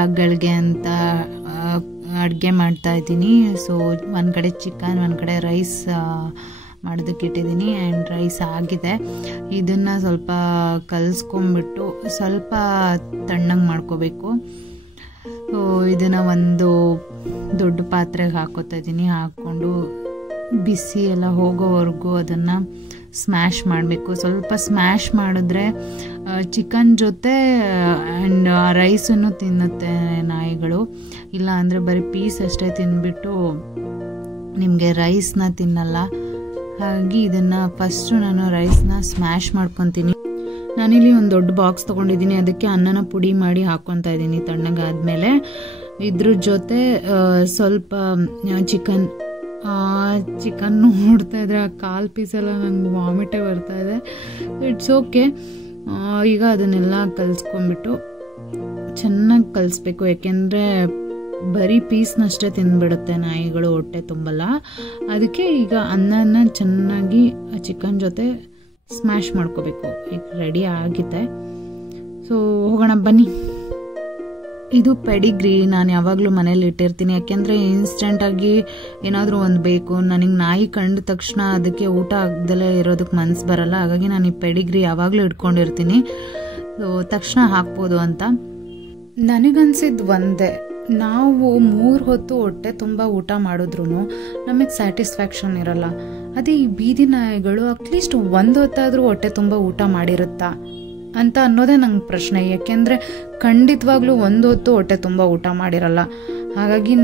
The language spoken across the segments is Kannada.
ಡಾಗ್ಗಳಿಗೆ ಅಂತ ಅಡುಗೆ ಮಾಡ್ತಾ ಇದ್ದೀನಿ. ಸೊ ಒಂದು ಕಡೆ ಚಿಕನ್, ಒಂದು ಕಡೆ ರೈಸ್ ಮಾಡೋದಕ್ಕೆ ಇಟ್ಟಿದ್ದೀನಿ. ಆ್ಯಂಡ್ ರೈಸ್ ಆಗಿದೆ. ಇದನ್ನು ಸ್ವಲ್ಪ ಕಲಿಸ್ಕೊಂಬಿಟ್ಟು ಸ್ವಲ್ಪ ತಣ್ಣಗೆ ಮಾಡ್ಕೋಬೇಕು. ಸೊ ಇದನ್ನು ಒಂದು ದೊಡ್ಡ ಪಾತ್ರೆಗೆ ಹಾಕೋತಾ ಇದ್ದೀನಿ. ಹಾಕ್ಕೊಂಡು ಬಿಸಿ ಎಲ್ಲ ಹೋಗೋವರೆಗೂ ಅದನ್ನು ಸ್ಮ್ಯಾಶ್ ಮಾಡಬೇಕು. ಸ್ವಲ್ಪ ಸ್ಮ್ಯಾಶ್ ಮಾಡಿದ್ರೆ ಚಿಕನ್ ಜೊತೆ ಆ್ಯಂಡ್ ರೈಸನ್ನು ತಿನ್ನುತ್ತೆ ನಾಯಿಗಳು. ಇಲ್ಲ ಅಂದರೆ ಬರೀ ಪೀಸ್ ಅಷ್ಟೇ ತಿಂದ್ಬಿಟ್ಟು ನಿಮಗೆ ರೈಸ್ನ ತಿನ್ನಲ್ಲ. ಹಾಗಾಗಿ ಇದನ್ನು ಫಸ್ಟು ನಾನು ರೈಸ್ನ ಸ್ಮ್ಯಾಶ್ ಮಾಡ್ಕೊತೀನಿ. ನಾನಿಲ್ಲಿ ಒಂದು ದೊಡ್ಡ ಬಾಕ್ಸ್ ತೊಗೊಂಡಿದ್ದೀನಿ. ಅದಕ್ಕೆ ಅನ್ನನ ಪುಡಿ ಮಾಡಿ ಹಾಕ್ಕೊತಾ ಇದ್ದೀನಿ ತಣ್ಣಗಾದ್ಮೇಲೆ. ಇದ್ರ ಜೊತೆ ಸ್ವಲ್ಪ ಚಿಕನ್ ನೋಡ್ತಾ ಇದ್ರೆ ಆ ಕಾಲು ಪೀಸೆಲ್ಲ ನಂಗೆ ವಾಮಿಟೇ ಬರ್ತಾ ಇದೆ. It's okay. ಈಗ ಅದನ್ನೆಲ್ಲ ಕಲಿಸ್ಕೊಂಡ್ಬಿಟ್ಟು ಚೆನ್ನಾಗಿ ಕಲಿಸ್ಬೇಕು. ಯಾಕೆಂದರೆ ಬರೀ ಪೀಸ್ನಷ್ಟೇ ತಿಂದ್ಬಿಡುತ್ತೆ ನಾಯಿಗಳು, ಹೊಟ್ಟೆ ತುಂಬಲ್ಲ. ಅದಕ್ಕೆ ಈಗ ಅನ್ನನ ಚೆನ್ನಾಗಿ ಚಿಕನ್ ಜೊತೆ ಸ್ಮ್ಯಾಶ್ ಮಾಡ್ಕೋಬೇಕು. ಈಗ ರೆಡಿ ಆಗಿದೆ. ಸೊ ಹೋಗೋಣ ಬನ್ನಿ. ಇದು ಪೆಡಿಗ್ರಿ ನಾನು ಯಾವಾಗಲೂ ಮನೇಲಿ ಇಟ್ಟಿರ್ತೀನಿ. ಯಾಕೆಂದರೆ ಇನ್ಸ್ಟೆಂಟಾಗಿ ಏನಾದರೂ ಒಂದು ಬೇಕು. ನನಗೆ ನಾಯಿ ಕಂಡ ತಕ್ಷಣ ಅದಕ್ಕೆ ಊಟ ಆಗದಲ್ಲೇ ಇರೋದಕ್ಕೆ ಮನಸ್ಸು ಬರಲ್ಲ. ಹಾಗಾಗಿ ನಾನು ಈ ಪೆಡಿಗ್ರಿ ಯಾವಾಗಲೂ ಇಟ್ಕೊಂಡಿರ್ತೀನಿ. ಸೊ ತಕ್ಷಣ ಹಾಕ್ಬೋದು ಅಂತ. ನನಗನ್ಸಿದ್ದು ಒಂದೇ, ನಾವು 3 ಹೊತ್ತು ಹೊಟ್ಟೆ ತುಂಬ ಊಟ ಮಾಡಿದ್ರೂ ನಮಗೆ ಸ್ಯಾಟಿಸ್ಫ್ಯಾಕ್ಷನ್ ಇರಲ್ಲ. ಅದೇ ಈ ಬೀದಿ ನಾಯಿಗಳು ಅಟ್ಲೀಸ್ಟ್ 1 ಹೊತ್ತಾದರೂ ಹೊಟ್ಟೆ ತುಂಬ ಊಟ ಮಾಡಿರುತ್ತಾ ಅಂತ ಅನ್ನೋದೇ ನಂಗೆ ಪ್ರಶ್ನೆ. ಯಾಕೆಂದರೆ ಖಂಡಿತವಾಗ್ಲೂ 1 ಹೊತ್ತು ಹೊಟ್ಟೆ ತುಂಬ ಊಟ ಮಾಡಿರಲ್ಲ. ಹಾಗಾಗಿ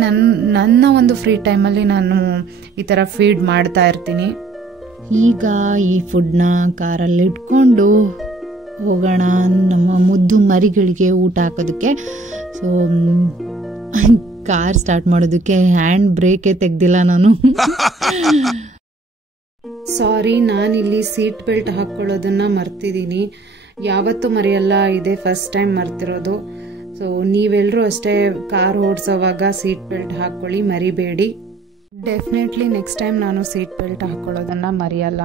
ನನ್ನ ಒಂದು ಫ್ರೀ ಟೈಮಲ್ಲಿ ನಾನು ಈ ಥರ ಫೀಡ್ ಮಾಡ್ತಾ ಇರ್ತೀನಿ. ಈಗ ಈ ಫುಡ್ನ ಕಾರಲ್ಲಿ ಇಟ್ಕೊಂಡು ಹೋಗೋಣ ನಮ್ಮ ಮುದ್ದು ಮರಿಗಳಿಗೆ ಊಟ ಹಾಕೋದಕ್ಕೆ. ಸೊ ಕಾರ್ ಸ್ಟಾರ್ಟ್ ಮಾಡೋದಕ್ಕೆ ಹ್ಯಾಂಡ್ ಬ್ರೇಕೇ ತೆಗ್ದಿಲ್ಲ ನಾನು. ಸಾರಿ, ನಾನಿಲ್ಲಿ ಸೀಟ್ ಬೆಲ್ಟ್ ಹಾಕ್ಕೊಳ್ಳೋದನ್ನು ಮರ್ತಿದ್ದೀನಿ. ಯಾವತ್ತೂ ಮರೆಯಲ್ಲ, ಇದೇ ಫಸ್ಟ್ ಟೈಮ್ ಮರ್ತಿರೋದು. ಸೊ ನೀವೆಲ್ಲರೂ ಅಷ್ಟೇ ಕಾರ್ ಓಡಿಸೋವಾಗ ಸೀಟ್ ಬೆಲ್ಟ್ ಹಾಕ್ಕೊಳ್ಳಿ, ಮರಿಬೇಡಿ. ಡೆಫಿನೆಟ್ಲಿ ನೆಕ್ಸ್ಟ್ ಟೈಮ್ ನಾನು ಸೀಟ್ ಬೆಲ್ಟ್ ಹಾಕ್ಕೊಳ್ಳೋದನ್ನು ಮರೆಯಲ್ಲ.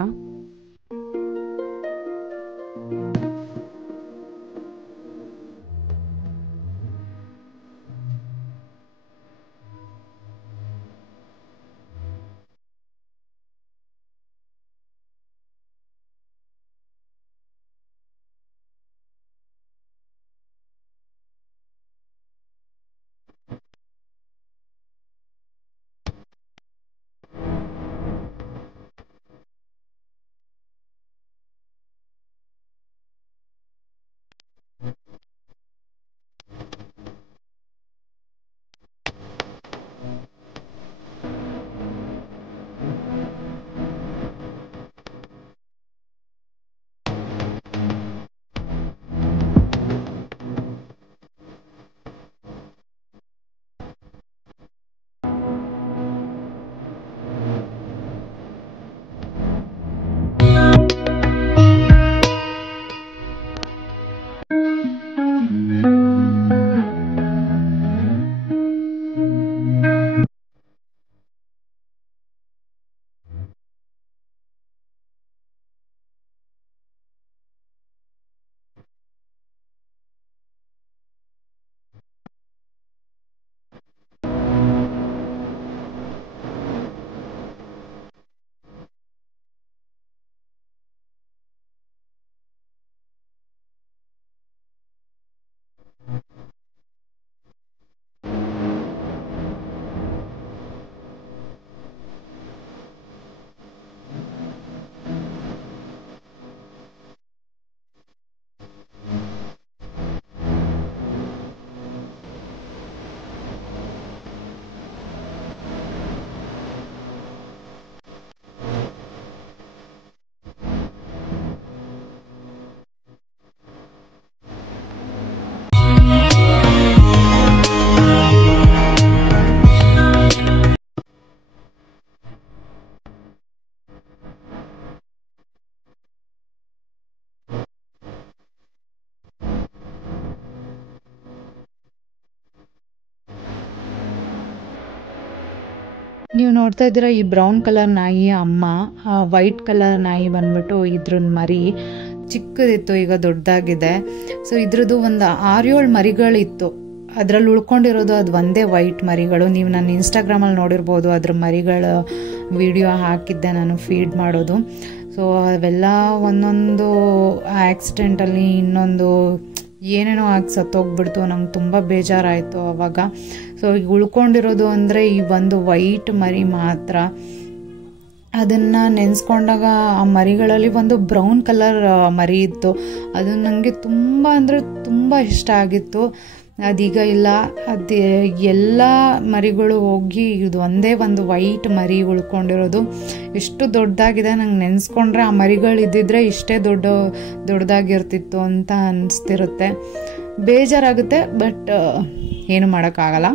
ನೀವು ನೋಡ್ತಾ ಇದ್ದೀರಾ ಈ ಬ್ರೌನ್ ಕಲರ್ ನಾಯಿ ಅಮ್ಮ, ವೈಟ್ ಕಲರ್ ನಾಯಿ ಬಂದ್ಬಿಟ್ಟು ಇದ್ರ ಮರಿ. ಚಿಕ್ಕದಿತ್ತು, ಈಗ ದೊಡ್ಡದಾಗಿದೆ. ಸೊ ಇದ್ರದ್ದು ಒಂದು 6-7 ಮರಿಗಳಿತ್ತು. ಅದರಲ್ಲಿ ಉಳ್ಕೊಂಡಿರೋದು ಅದು ಒಂದೇ ವೈಟ್ ಮರಿಗಳು. ನೀವು ನನ್ನ ಇನ್ಸ್ಟಾಗ್ರಾಮಲ್ಲಿ ನೋಡಿರ್ಬೋದು, ಅದ್ರ ಮರಿಗಳ ವಿಡಿಯೋ ಹಾಕಿದ್ದೆ ನಾನು ಫೀಡ್ ಮಾಡೋದು. ಸೊ ಅವೆಲ್ಲ ಒಂದೊಂದು ಆಕ್ಸಿಡೆಂಟಲ್ಲಿ ಇನ್ನೊಂದು ಏನೇನೋ ಆಗಿ ಸತ್ತೋಗ್ಬಿಡ್ತು. ನಂಗೆ ತುಂಬ ಬೇಜಾರಾಯಿತು ಅವಾಗ. ಸೊ ಈಗ ಉಳ್ಕೊಂಡಿರೋದು ಅಂದರೆ ಈ ಒಂದು ವೈಟ್ ಮರಿ ಮಾತ್ರ. ಅದನ್ನು ನೆನೆಸ್ಕೊಂಡಾಗ ಆ ಮರಿಗಳಲ್ಲಿ ಒಂದು ಬ್ರೌನ್ ಕಲರ್ ಮರಿ ಇತ್ತು, ಅದು ನನಗೆ ತುಂಬ ಅಂದರೆ ತುಂಬ ಇಷ್ಟ ಆಗಿತ್ತು. ಅದೀಗ ಇಲ್ಲ. ಅದು ಎಲ್ಲ ಮರಿಗಳು ಹೋಗಿ ಇದು ಒಂದೇ ಒಂದು ವೈಟ್ ಮರಿ ಉಳ್ಕೊಂಡಿರೋದು. ಎಷ್ಟು ದೊಡ್ಡದಾಗಿದೆ, ನಂಗೆ ನೆನೆಸ್ಕೊಂಡ್ರೆ ಆ ಮರಿಗಳು ಇದ್ದಿದ್ರೆ ಇಷ್ಟೇ ದೊಡ್ಡದಾಗಿರ್ತಿತ್ತು ಅಂತ ಅನಿಸ್ತಿರುತ್ತೆ. ಬೇಜಾರಾಗುತ್ತೆ, ಬಟ್ ಏನು ಮಾಡೋಕ್ಕಾಗಲ್ಲ.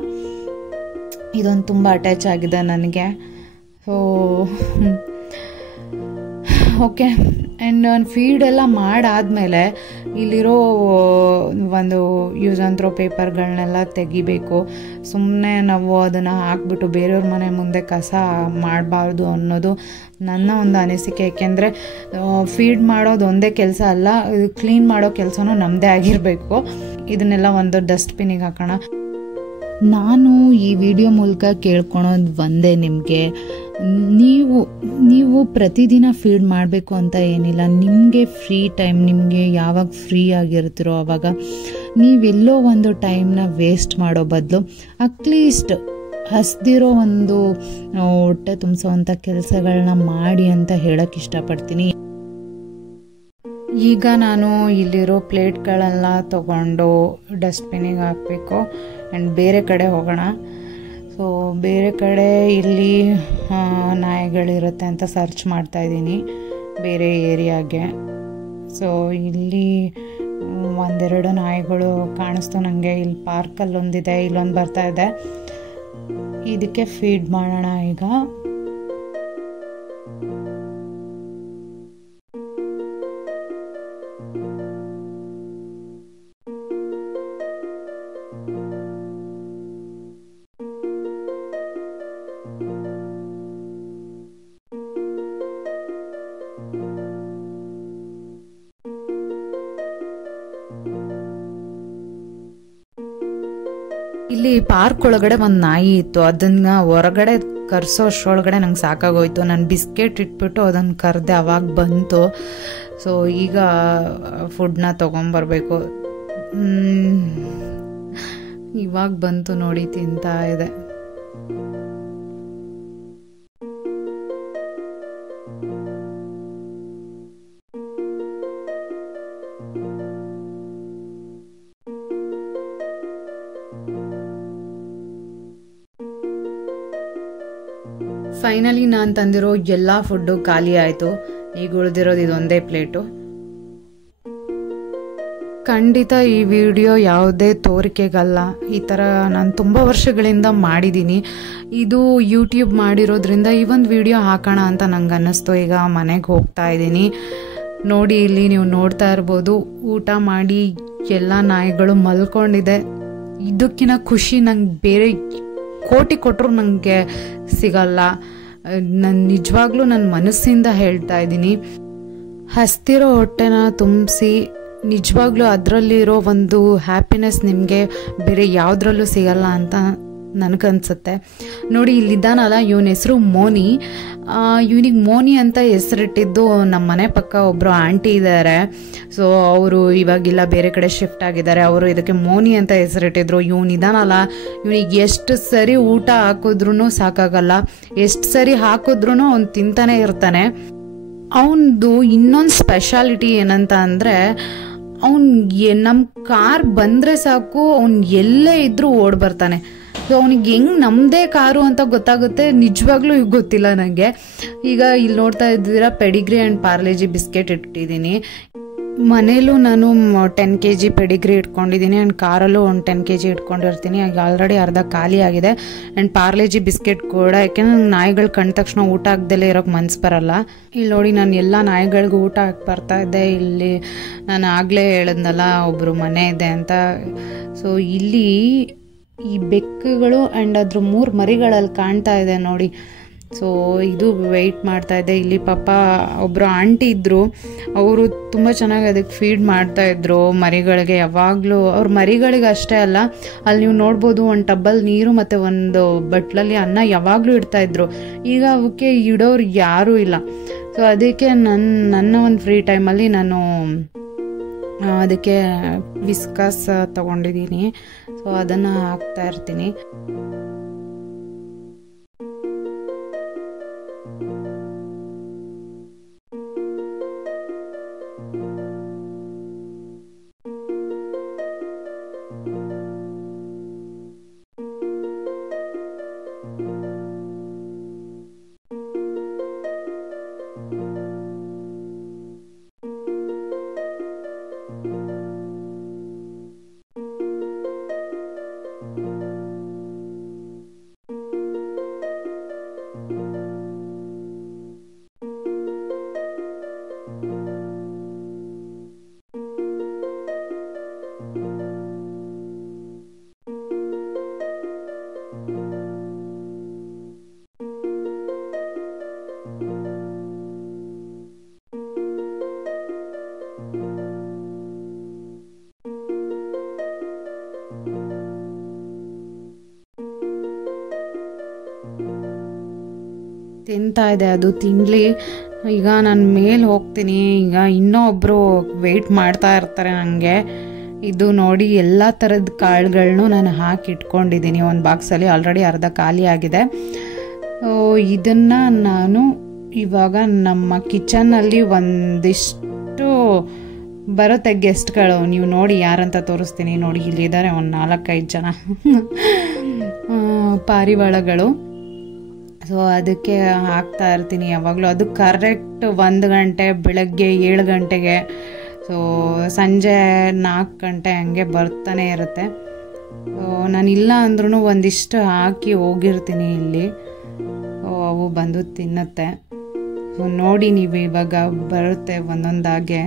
ಇದೊಂದು ತುಂಬ ಅಟ್ಯಾಚ್ ಆಗಿದೆ ನನಗೆ. So okay. ಆ್ಯಂಡ್ ನಾನು ಫೀಡೆಲ್ಲ ಮಾಡಾದಮೇಲೆ ಇಲ್ಲಿರೋ ಒಂದು ಯೂಸ್ ಆ್ಯಂಡ್ ಥ್ರೋ ಪೇಪರ್ಗಳನ್ನೆಲ್ಲ ತೆಗಿಬೇಕು. ಸುಮ್ಮನೆ ನಾವು ಅದನ್ನು ಹಾಕ್ಬಿಟ್ಟು ಬೇರೆಯವ್ರ ಮನೆ ಮುಂದೆ ಕಸ ಮಾಡಬಾರ್ದು ಅನ್ನೋದು ನನ್ನ ಒಂದು ಅನಿಸಿಕೆ. ಏಕೆಂದರೆ ಫೀಡ್ ಮಾಡೋದು ಒಂದೇ ಕೆಲಸ ಅಲ್ಲ, ಕ್ಲೀನ್ ಮಾಡೋ ಕೆಲಸನೂ ನಮ್ಮದೇ ಆಗಿರಬೇಕು. ಇದನ್ನೆಲ್ಲ ಒಂದು ಡಸ್ಟ್ಬಿನ್ನಿಗೆ ಹಾಕೋಣ. ನಾನು ಈ ವಿಡಿಯೋ ಮೂಲಕ ಕೇಳ್ಕೊಳೋದು ಒಂದೇ, ನಿಮಗೆ ನೀವು ಪ್ರತಿದಿನ ಫೀಡ್ ಮಾಡಬೇಕು ಅಂತ ಏನಿಲ್ಲ. ನಿಮಗೆ ಫ್ರೀ ಟೈಮ್, ನಿಮಗೆ ಯಾವಾಗ ಫ್ರೀ ಆಗಿರ್ತೀರೋ ಆವಾಗ ನೀವೆಲ್ಲೋ ಒಂದು ಟೈಮ್ನ ವೇಸ್ಟ್ ಮಾಡೋ ಬದಲು ಅಟ್ಲೀಸ್ಟ್ ಹಸ್ದಿರೋ ಒಂದು ಹೊಟ್ಟೆ ತುಂಬಿಸೋವಂಥ ಕೆಲಸಗಳನ್ನ ಮಾಡಿ ಅಂತ ಹೇಳಕ್ಕೆ ಇಷ್ಟಪಡ್ತೀನಿ. ಈಗ ನಾನು ಇಲ್ಲಿರೋ ಪ್ಲೇಟ್ಗಳೆಲ್ಲ ತೊಗೊಂಡು ಡಸ್ಟ್ಬಿನ್ನಿಗೆ ಹಾಕಬೇಕು ಆ್ಯಂಡ್ ಬೇರೆ ಕಡೆ ಹೋಗೋಣ. ಸೊ ಬೇರೆ ಕಡೆ ಇಲ್ಲಿ ನಾಯಿಗಳಿರುತ್ತೆ ಅಂತ ಸರ್ಚ್ ಮಾಡ್ತಾಯಿದ್ದೀನಿ ಬೇರೆ ಏರಿಯಾಗೆ. ಸೊ ಇಲ್ಲಿ ಒಂದೆರಡು ನಾಯಿಗಳು ಕಾಣಿಸ್ತು ನನಗೆ. ಇಲ್ಲಿ ಪಾರ್ಕಲ್ಲಿ ಒಂದಿದೆ, ಇಲ್ಲೊಂದು ಬರ್ತಾ ಇದೆ. ಇದಕ್ಕೆ ಫೀಡ್ ಮಾಡೋಣ ಈಗ. ಇಲ್ಲಿ ಪಾರ್ಕ್ ಒಳಗಡೆ ಒಂದು ನಾಯಿ ಇತ್ತು, ಅದನ್ನ ಹೊರಗಡೆ ಕರ್ಸೋ ಅಷ್ಟರೊಳಗಡೆ ನಂಗೆ ಸಾಕಾಗೋಯ್ತು. ನಾನು ಬಿಸ್ಕೆಟ್ ಇಟ್ಬಿಟ್ಟು ಅದನ್ನು ಕರೆದೆ, ಅವಾಗ ಬಂತು. ಸೊ ಈಗ ಫುಡ್ನ ತೊಗೊಂಬರ್ಬೇಕು. ಇವಾಗ ಬಂತು ನೋಡಿ, ತಿಂತಾ ಇದೆ. ಫೈನಲಿ ನಾನು ತಂದಿರೋ ಎಲ್ಲ ಫುಡ್ಡು ಖಾಲಿ ಆಯಿತು. ಈಗ ಉಳಿದಿರೋದು ಇದೊಂದೇ ಪ್ಲೇಟು. ಖಂಡಿತ ಈ ವಿಡಿಯೋ ಯಾವುದೇ ತೋರಿಕೆಗಲ್ಲ. ಈ ಥರ ನಾನು ತುಂಬ ವರ್ಷಗಳಿಂದ ಮಾಡಿದ್ದೀನಿ. ಇದು ಯೂಟ್ಯೂಬ್ ಮಾಡಿರೋದ್ರಿಂದ ಈ ಒಂದು ವಿಡಿಯೋ ಹಾಕೋಣ ಅಂತ ನಂಗೆ ಅನ್ನಿಸ್ತು. ಈಗ ಮನೆಗೆ ಹೋಗ್ತಾ ಇದ್ದೀನಿ. ನೋಡಿ, ಇಲ್ಲಿ ನೀವು ನೋಡ್ತಾ ಇರ್ಬೋದು, ಊಟ ಮಾಡಿ ಎಲ್ಲ ನಾಯಿಗಳು ಮಲ್ಕೊಂಡಿದೆ. ಇದಕ್ಕಿಂತ ಖುಷಿ ನಂಗೆ ಬೇರೆ ಕೋಟಿ ಕೊಟ್ಟರು ನನಗೆ ಸಿಗಲ್ಲ. ನಾನು ನಿಜವಾಗ್ಲೂ ನನ್ನ ಮನಸ್ಸಿಂದ ಹೇಳ್ತಾ ಇದ್ದೀನಿ. ಹಸ್ತಿರೋ ಹೊಟ್ಟೆನ ತುಂಬಿಸಿ ನಿಜವಾಗ್ಲೂ ಅದರಲ್ಲಿರೋ ಒಂದು ಹ್ಯಾಪಿನೆಸ್ ನಿಮಗೆ ಬೇರೆ ಯಾವುದ್ರಲ್ಲೂ ಸಿಗಲ್ಲ ಅಂತ ನನಗನ್ಸುತ್ತೆ. ನೋಡಿ, ಇಲ್ಲಿದ್ದಾನಲ್ಲ, ಇವನ ಹೆಸರು ಮೋನಿ. ಇವನಿಗೆ ಮೋನಿ ಅಂತ ಹೆಸರಿಟ್ಟಿದ್ದು ನಮ್ಮ ಮನೆ ಪಕ್ಕ ಒಬ್ಬರು ಆಂಟಿ ಇದ್ದಾರೆ. ಸೊ ಅವರು ಇವಾಗಿಲ್ಲ, ಬೇರೆ ಕಡೆ ಶಿಫ್ಟ್ ಆಗಿದ್ದಾರೆ. ಅವರು ಇದಕ್ಕೆ ಮೋನಿ ಅಂತ ಹೆಸರಿಟ್ಟಿದ್ರು. ಇವನಿದ್ದಾನಲ್ಲ, ಇವನಿಗೆ ಎಷ್ಟು ಸರಿ ಊಟ ಹಾಕಿದ್ರೂ ಸಾಕಾಗಲ್ಲ. ಎಷ್ಟು ಸರಿ ಹಾಕಿದ್ರೂ ಅವ್ನು ತಿಂತಾನೆ ಇರ್ತಾನೆ. ಅವನದು ಇನ್ನೊಂದು ಸ್ಪೆಷಾಲಿಟಿ ಏನಂತ ಅಂದರೆ, ಅವ್ನಿಗೆ ನಮ್ಮ ಕಾರ್ ಬಂದರೆ ಸಾಕು, ಅವ್ನು ಎಲ್ಲೇ ಇದ್ರೂ ಓಡ್ ಬರ್ತಾನೆ. ಸೊ ಅವನಿಗೆ ಹೆಂಗೆ ನಮ್ಮದೇ ಕಾರು ಅಂತ ಗೊತ್ತಾಗುತ್ತೆ ನಿಜವಾಗ್ಲೂ ಈಗ ಗೊತ್ತಿಲ್ಲ ನನಗೆ. ಈಗ ಇಲ್ಲಿ ನೋಡ್ತಾ ಇದ್ದೀರಾ, ಪೆಡಿಗ್ರಿ ಆ್ಯಂಡ್ ಪಾರ್ಲೇಜಿ ಬಿಸ್ಕೆಟ್ ಇಟ್ಟಿದ್ದೀನಿ. ಮನೇಲೂ ನಾನು 10 kg ಪೆಡಿಗ್ರಿ ಇಟ್ಕೊಂಡಿದ್ದೀನಿ ಆ್ಯಂಡ್ ಕಾರಲ್ಲೂ ಒಂದು 10 kg ಇಟ್ಕೊಂಡಿರ್ತೀನಿ. ಈಗ ಆಲ್ರೆಡಿ ಅರ್ಧ ಖಾಲಿ ಆಗಿದೆ. ಆ್ಯಂಡ್ ಪಾರ್ಲೇಜಿ ಬಿಸ್ಕೆಟ್ ಕೂಡ, ಯಾಕೆಂದ್ರೆ ನಂಗೆ ನಾಯಿಗಳು ಕಂಡ ತಕ್ಷಣ ಊಟ ಹಾಕ್ದಲ್ಲೇ ಇರೋಕ್ಕೆ ಮನ್ಸು ಬರಲ್ಲ. ಇಲ್ಲಿ ನೋಡಿ, ನಾನು ಎಲ್ಲ ನಾಯಿಗಳಿಗೂ ಊಟ ಹಾಕಿ ಬರ್ತಾ ಇದ್ದೆ. ಇಲ್ಲಿ ನಾನು ಆಗಲೇ ಹೇಳಿದ್ನಲ್ಲ ಒಬ್ಬರು ಮನೆ ಇದೆ ಅಂತ. ಸೊ ಇಲ್ಲಿ ಈ ಬೆಕ್ಕುಗಳು ಆ್ಯಂಡ್ ಅದ್ರ 3 ಮರಿಗಳಲ್ಲಿ ಕಾಣ್ತಾ ಇದೆ ನೋಡಿ. ಸೊ ಇದು ವೆಯ್ಟ್ ಮಾಡ್ತಾಯಿದ್ದೆ. ಇಲ್ಲಿ ಪಾಪ ಒಬ್ಬರು ಆಂಟಿ ಇದ್ದರು, ಅವರು ತುಂಬ ಚೆನ್ನಾಗಿ ಅದಕ್ಕೆ ಫೀಡ್ ಮಾಡ್ತಾಯಿದ್ರು ಮರಿಗಳಿಗೆ. ಯಾವಾಗಲೂ ಅವ್ರ ಮರಿಗಳಿಗೆ ಅಷ್ಟೇ ಅಲ್ಲ, ಅಲ್ಲಿ ನೀವು ನೋಡ್ಬೋದು ಒಂದು ಟಬ್ಬಲ್ಲಿ ನೀರು ಮತ್ತು ಒಂದು ಬಟ್ಲಲ್ಲಿ ಅನ್ನ ಯಾವಾಗಲೂ ಇಡ್ತಾಯಿದ್ರು. ಈಗ ಅವಕ್ಕೆ ಇಡೋರು ಯಾರೂ ಇಲ್ಲ. ಸೊ ಅದಕ್ಕೆ ನನ್ನ ಒಂದು ಫ್ರೀ ಟೈಮಲ್ಲಿ ನಾನು ಅದಕ್ಕೆ ವಿಸ್ಕಸ್ ತೊಗೊಂಡಿದ್ದೀನಿ. ಸೊ ಅದನ್ನು ಹಾಕ್ತಾ ಇರ್ತೀನಿ. ತಿಂತಾ ಇದೆ, ಅದು ತಿನ್ನಲಿ. ಈಗ ನಾನು ಮೇಲೆ ಹೋಗ್ತೀನಿ. ಈಗ ಇನ್ನೊಬ್ಬರು ವೆಯ್ಟ್ ಮಾಡ್ತಾ ಇರ್ತಾರೆ ನನಗೆ. ಇದು ನೋಡಿ ಎಲ್ಲ ಥರದ ಕಾಳುಗಳನ್ನೂ ನಾನು ಹಾಕಿ ಇಟ್ಕೊಂಡಿದ್ದೀನಿ ಒಂದು ಬಾಕ್ಸಲ್ಲಿ. ಆಲ್ರೆಡಿ ಅರ್ಧ ಖಾಲಿ ಆಗಿದೆ. ಇದನ್ನು ನಾನು ಇವಾಗ ನಮ್ಮ ಕಿಚನ್ನಲ್ಲಿ ಒಂದಿಷ್ಟು ಬರುತ್ತೆ ಗೆಸ್ಟ್ಗಳು. ನೀವು ನೋಡಿ ಯಾರಂತ ತೋರಿಸ್ತೀನಿ. ನೋಡಿ ಇಲ್ಲಿದ್ದಾರೆ ಒಂದು 4-5 ಜನ ಪಾರಿವಾಳಗಳು. ಸೊ ಅದಕ್ಕೆ ಹಾಕ್ತಾ ಇರ್ತೀನಿ ಯಾವಾಗಲೂ. ಅದು ಕರೆಕ್ಟ್ 1 ಗಂಟೆ, ಬೆಳಗ್ಗೆ 7 ಗಂಟೆಗೆ, ಸೊ ಸಂಜೆ 4 ಗಂಟೆ ಹಂಗೆ ಬರ್ತಾನೆ ಇರುತ್ತೆ. ಸೊ ನಾನಿಲ್ಲ ಅಂದ್ರೂ ಒಂದಿಷ್ಟು ಹಾಕಿ ಹೋಗಿರ್ತೀನಿ ಇಲ್ಲಿ. ಅವು ಬಂದು ತಿನ್ನುತ್ತೆ. ಸೊ ನೋಡಿ ನೀವು ಇವಾಗ ಬರುತ್ತೆ ಒಂದೊಂದಾಗೆ.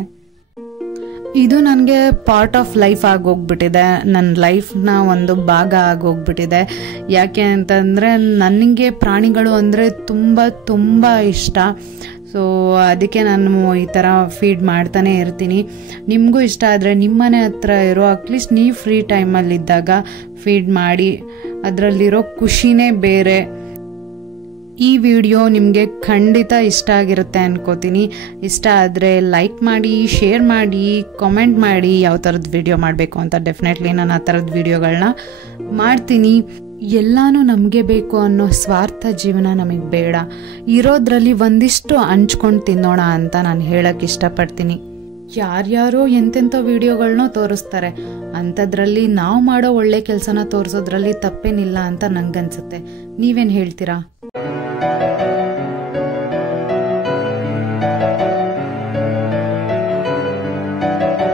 ಇದು ನನಗೆ ಪಾರ್ಟ್ ಆಫ್ ಲೈಫ್ ಆಗೋಗ್ಬಿಟ್ಟಿದೆ. ನನ್ನ ಲೈಫ್ನ ಒಂದು ಭಾಗ ಆಗೋಗ್ಬಿಟ್ಟಿದೆ. ಯಾಕೆ ಅಂತಂದರೆ ನನಗೆ ಪ್ರಾಣಿಗಳು ಅಂದರೆ ತುಂಬ ತುಂಬ ಇಷ್ಟ. ಸೊ ಅದಕ್ಕೆ ನಾನು ಈ ಥರ ಫೀಡ್ ಮಾಡ್ತಾನೆ ಇರ್ತೀನಿ. ನಿಮಗೂ ಇಷ್ಟ ಆದರೆ ನಿಮ್ಮನೆ ಹತ್ರ ಇರೋ ಅಟ್ಲೀಸ್ಟ್ ನೀವು ಫ್ರೀ ಟೈಮಲ್ಲಿದ್ದಾಗ ಫೀಡ್ ಮಾಡಿ. ಅದರಲ್ಲಿರೋ ಖುಷಿನೇ ಬೇರೆ. ಈ ವಿಡಿಯೋ ನಿಮಗೆ ಖಂಡಿತ ಇಷ್ಟ ಆಗಿರುತ್ತೆ ಅನ್ಕೋತೀನಿ. ಇಷ್ಟ ಆದರೆ ಲೈಕ್ ಮಾಡಿ, ಶೇರ್ ಮಾಡಿ, ಕಾಮೆಂಟ್ ಮಾಡಿ ಯಾವ ಥರದ ವಿಡಿಯೋ ಮಾಡಬೇಕು ಅಂತ. ಡೆಫಿನೆಟ್ಲಿ ನಾನು ಆ ಥರದ ವಿಡಿಯೋಗಳನ್ನ ಮಾಡ್ತೀನಿ. ಎಲ್ಲನೂ ನಮಗೆ ಬೇಕು ಅನ್ನೋ ಸ್ವಾರ್ಥ ಜೀವನ ನಮಗೆ ಬೇಡ. ಇರೋದ್ರಲ್ಲಿ ಒಂದಿಷ್ಟು ಹಂಚ್ಕೊಂಡು ತಿನ್ನೋಣ ಅಂತ ನಾನು ಹೇಳಕ್ಕೆ ಇಷ್ಟಪಡ್ತೀನಿ. ಯಾರ್ಯಾರೋ ಎಂತೆಂಥ ವಿಡಿಯೋಗಳನ್ನೋ ತೋರಿಸ್ತಾರೆ. ಅಂಥದ್ರಲ್ಲಿ ನಾವು ಮಾಡೋ ಒಳ್ಳೆ ಕೆಲಸನ ತೋರಿಸೋದ್ರಲ್ಲಿ ತಪ್ಪೇನಿಲ್ಲ ಅಂತ ನಂಗನ್ಸುತ್ತೆ. ನೀವೇನು ಹೇಳ್ತೀರಾ?